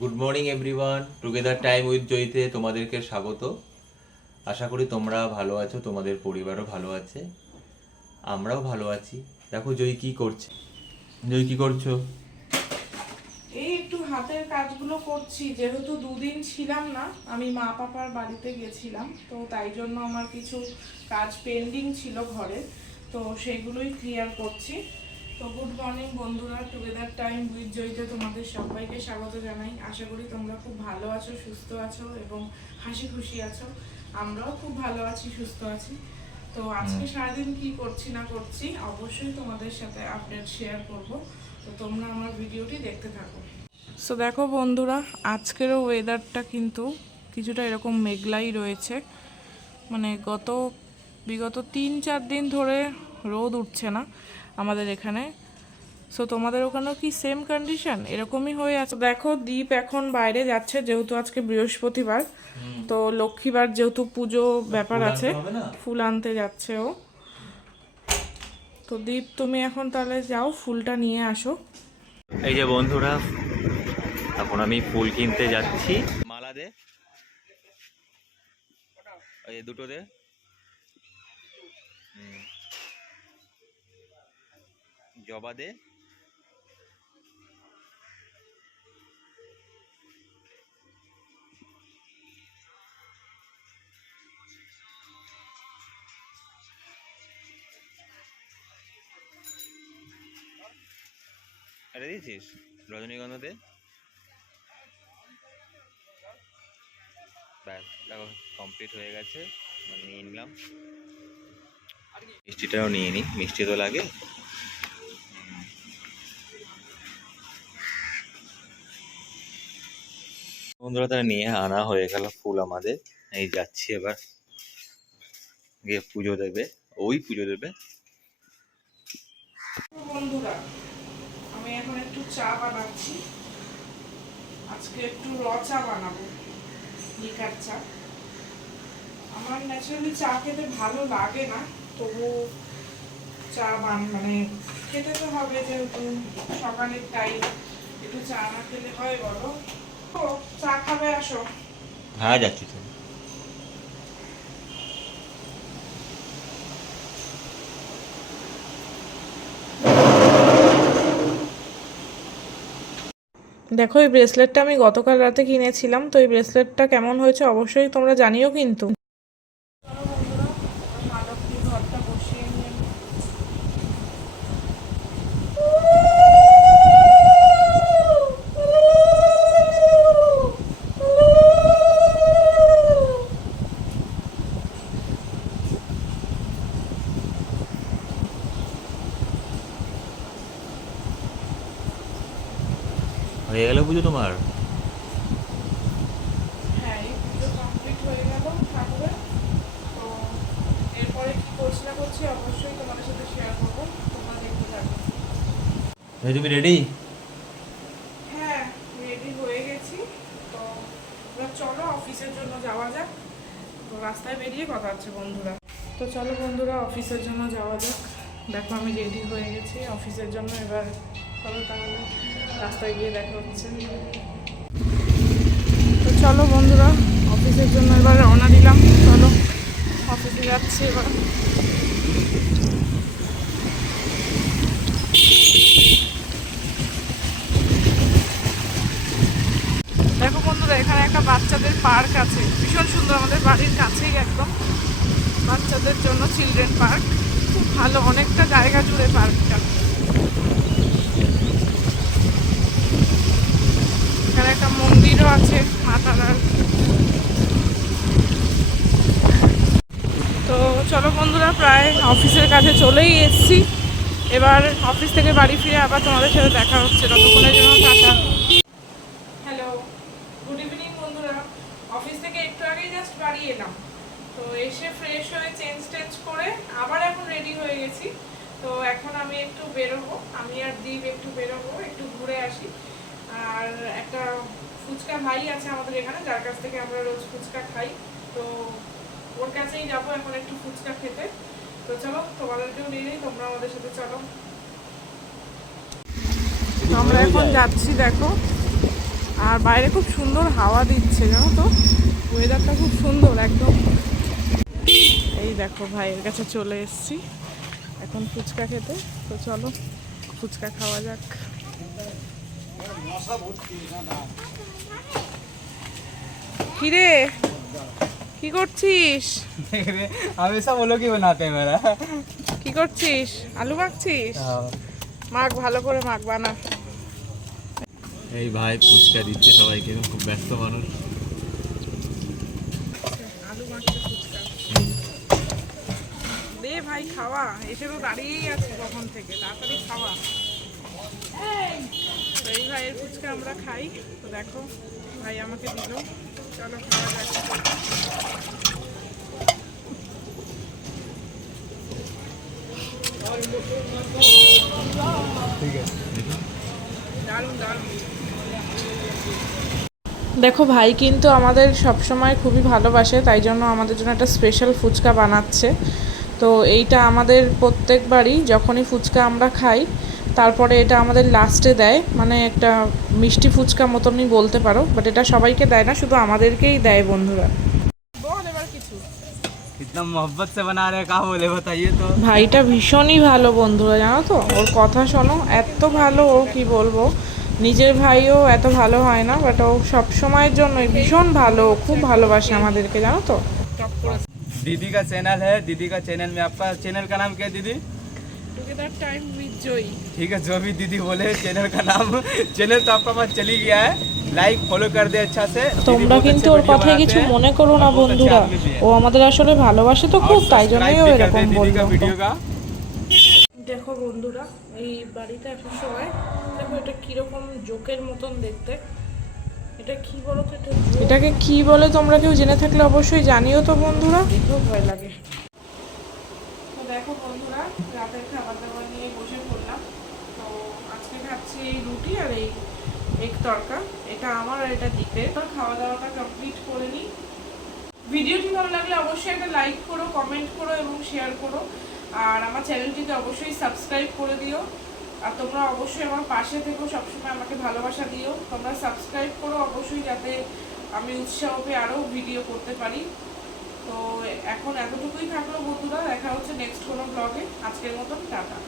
Good morning everyone, together time with জয়ীতে তোমাদেরকে স্বাগত। আশা করি তোমরা ভালো আছো, তোমাদের পরিবারও ভালো আছে, আমরাও ভালো আছি। দেখো জয়ী কি করছে। জয়ী কি করছো? এই একটু হাতের কাজগুলো করছি, যেহেতু দুদিন ছিলাম না, আমি মা পাপার বাড়িতে গেছিলাম, তো তাই জন্য আমার কিছু কাজ পেন্ডিং ছিল ঘরে, তো সেগুলোই ক্লিয়ার করছি। তো গুড মর্নিং বন্ধুরা, টুগেদার টাইম উইথ জয়ীতে তোমাদের সবাইকে স্বাগত জানাই। আশা করি তোমরা খুব ভালো আছো, সুস্থ আছো এবং হাসি খুশি আছো। আমরাও খুব ভালো আছি, সুস্থ আছি। তো আজকে সারাদিন কি করছি না করছি অবশ্যই তোমাদের সাথে আপডেট শেয়ার করব, তো তোমরা আমার ভিডিওটি দেখতে থাকো। সো দেখো বন্ধুরা, আজকেরও ওয়েদারটা কিন্তু কিছুটা এরকম মেঘলাই রয়েছে, মানে বিগত 3-4 দিন ধরে রোদ উঠছে না আমাদের এখানে। সো তোমাদের ওখানেও কি সেম কন্ডিশন এরকমই হয়ে আছে? দেখো দীপ এখন বাইরে যাচ্ছে, যেহেতু আজকে বৃহস্পতিবার, তো লক্ষ্মীবার যেহেতু পুজো ব্যাপার আছে, ফুল আনতে যাচ্ছে ও। তো দীপ, তুমি এখন তাহলে যাও, ফুলটা নিয়ে আসো। এই যে বন্ধুরা, এখন আমি ফুল কিনতে যাচ্ছি। মালা দে, এই দুটো দে। জবা দে। এটা দিয়েছিস? রজনীগন্ধা দে। ব্যাস, দেখো কমপ্লিট হয়ে গেছে, নিয়ে নিলাম। মিষ্টিটাও নিয়ে নিই, মিষ্টি তো লাগে। বন্ধুরা, তারা নিয়ে আনা হয়ে গেল ফুল আমাদের। এই যাচ্ছি এবার, গিয়ে পুজো দেবে, ওই পুজো দেবে। বন্ধুরা, আমি এখন একটু চা বানাচ্ছি। আজকে একটু র চা বানাবো, লিকার চা। আমার ন্যাচারালি চা খেতে ভালো লাগে না, তবু চা মানে খেতে তো হবে, যেহেতু সকালের টাইম, একটু চা না খেলে হয় বলো? ও, চা খাবে, আসো। হ্যাঁ, যাচ্ছি তো। দেখো, এই ব্রেসলেটটা আমি গতকাল রাতে কিনেছিলাম, তো এই ব্রেসলেটটা কেমন হয়েছে অবশ্যই তোমরা জানিও কিন্তু। হয়ে গেল পুজো তোমার? হ্যাঁ, এই পুজো কমপ্লিট হয়ে গেল ঠাকুরের। তো এরপরে কি করছি না করছি অবশ্যই তোমাদের সাথে শেয়ার করবো, তোমরা দেখতে থাকো। তুমি রেডি? হ্যাঁ, রেডি হয়ে গেছি। তো এবার চলো অফিসের জন্য যাওয়া যাক। তো রাস্তায় বেরিয়ে কথা হচ্ছে বন্ধুরা। তো চলো বন্ধুরা, অফিসের জন্য যাওয়া যাক। দেখো আমি রেডি হয়ে গেছি অফিসের জন্য। এবার চলো তাহলে রাস্তায় গিয়ে দেখা হচ্ছে। তো চলো বন্ধুরা, অফিসের জন্য এবার রওনা দিলাম। চলো অফিসে যাচ্ছি এবার। দেখো বন্ধুরা, এখানে একটা বাচ্চাদের পার্ক আছে, ভীষণ সুন্দর, আমাদের বাড়ির কাছেই একদম। বাচ্চাদের জন্য চিলড্রেন পার্ক, খুব ভালো, অনেকটা জায়গা জুড়ে পার্কটা। এখানে একটা মন্দিরও আছে, মা তারার। তো চলো বন্ধুরা, প্রায় অফিসের কাছে চলেই এসেছি। এবার অফিস থেকে বাড়ি ফিরে আবার তোমাদের সাথে দেখা হচ্ছে, ততক্ষণের জন্য টাটা। হ্যালো, গুড ইভিনিং বন্ধুরা। অফিস থেকে একটু আগেই জাস্ট বাড়ি এলাম। তো এসে ফ্রেশ হয়ে চেঞ্জ করে আবার এখন রেডি হয়ে গেছি। তো এখন আমি একটু বেরোবো, আমি আর দীপ একটু বেরোবো, একটু ঘুরে আসি। আর একটা ফুচকা ভাই আছে আমাদের এখানে, যার কাছ থেকে আমরা রোজ ফুচকা খাই, তো ওর কাছেই যাবো এখন একটু ফুচকা খেতে। তো চলো, তোমাদেরকেও নিয়ে নিই, তোমরা আমাদের সাথে চলো। আমরা এখন যাচ্ছি, দেখো আর বাইরে খুব সুন্দর হাওয়া দিচ্ছে জানো তো, ওয়েদারটা খুব সুন্দর একদম। এই দেখো ভাইয়ের কাছে চলে এসেছি এখন ফুচকা খেতে, তো চলো ফুচকা খাওয়া যাক। কিরে কি করছিস? हमेशा वो लोग ही बनाते हैं मेरा। কি করছিস? আলু মাখছিস? মাখ, ভালো করে মাখ, বানা। এই ভাই ফুচকা দিচ্ছে সবাইকে, খুব ব্যস্ত মানুষ। আলু মাখছে ফুচকা। দে ভাই খাওয়া, এসে তো দাঁড়িয়েই আছে কখন থেকে, তাড়াতাড়ি খাওয়া। তো এই ভাইয়ের ফুচকা আমরা খাই, তো দেখো ভাই আমাকে দিল, চলো খাওয়া যাক। দারুণ দারুণ। দেখো ভাই কিন্তু আমাদের সব সময় খুবই ভালোবাসে, তাই জন্য আমাদের জন্য একটা স্পেশাল ফুচকা বানাচ্ছে। তো এইটা আমাদের প্রত্যেকবারই যখনই ফুচকা আমরা খাই, তারপরে এটা আমাদের লাস্টে দেয়, মানে একটা মিষ্টি ফুচকা মতনই বলতে পারো, বাট এটা সবাইকে দেয় না, শুধু আমাদেরকেই দেয় বন্ধুরা। বল এবার কিছু। इतना मोहब्बत से बना रहे, कहाँ बोले बताइए तो। ভাইটা ভীষণই ভালো বন্ধুরা, জানো তো, ওর কথা শোনো, এত ভালো, ও কি বলবো, নিজের ভাইও এত ভালো হয় না, বাট ও সব সময়ের জন্যই ভীষণ ভালো, খুব ভালোবাসে আমাদেরকে, জানো তো। दीदी का चैनल है, दीदी का चैनल में आपका चैनल का नाम क्या है दीदी? Together time with Joy. ठीक है, जो भी दीदी बोले चैनल का नाम। चैनल तो आपका पास चली गया है, लाइक फॉलो कर दे अच्छा से। তোমরা কিন্তু ওর কথায় কিছু মনে করো না বন্ধুরা, ও আমাদের আসলে ভালোবাসে তো খুব, তাই জন্যই ও এরকম বললো। वीडियो का দেখো বন্ধুরা, এই বাড়িতে আসার সময় দেখো এটা কিরকম জোকের মতন দেখতে, এটা কি বলো তো, এটাকে কি বলে তোমরা কেউ জেনে থাকলে অবশ্যই জানিও তো বন্ধুরা, খুব ভয় লাগে। তো দেখো বন্ধুরা, রাতের খাবার দাবার নিয়ে বসে পড়লাম। তো আজকে খাচ্ছি এই রুটি আর এই এগ তরকা, এটা আমার আর এটা দীপের। খাওয়া দাওয়াটা কমপ্লিট করে নিই। ভিডিওটি ভালো লাগলে অবশ্যই একটা লাইক করো, কমেন্ট করো এবং শেয়ার করো, আর আমার চ্যানেলটিকে অবশ্যই সাবস্ক্রাইব করে দিও। আর তোমরা অবশ্যই আমার পাশে থেকো, সবসময় আমাকে ভালোবাসা দিও। তোমরা সাবস্ক্রাইব করো অবশ্যই, যাতে আমি উৎসাহ পেয়ে আরও ভিডিও করতে পারি। তো এখন এতটুকুই থাকলো বন্ধুরা, দেখা হচ্ছে নেক্সট কোনো ব্লগে। আজকের মতন টাটা।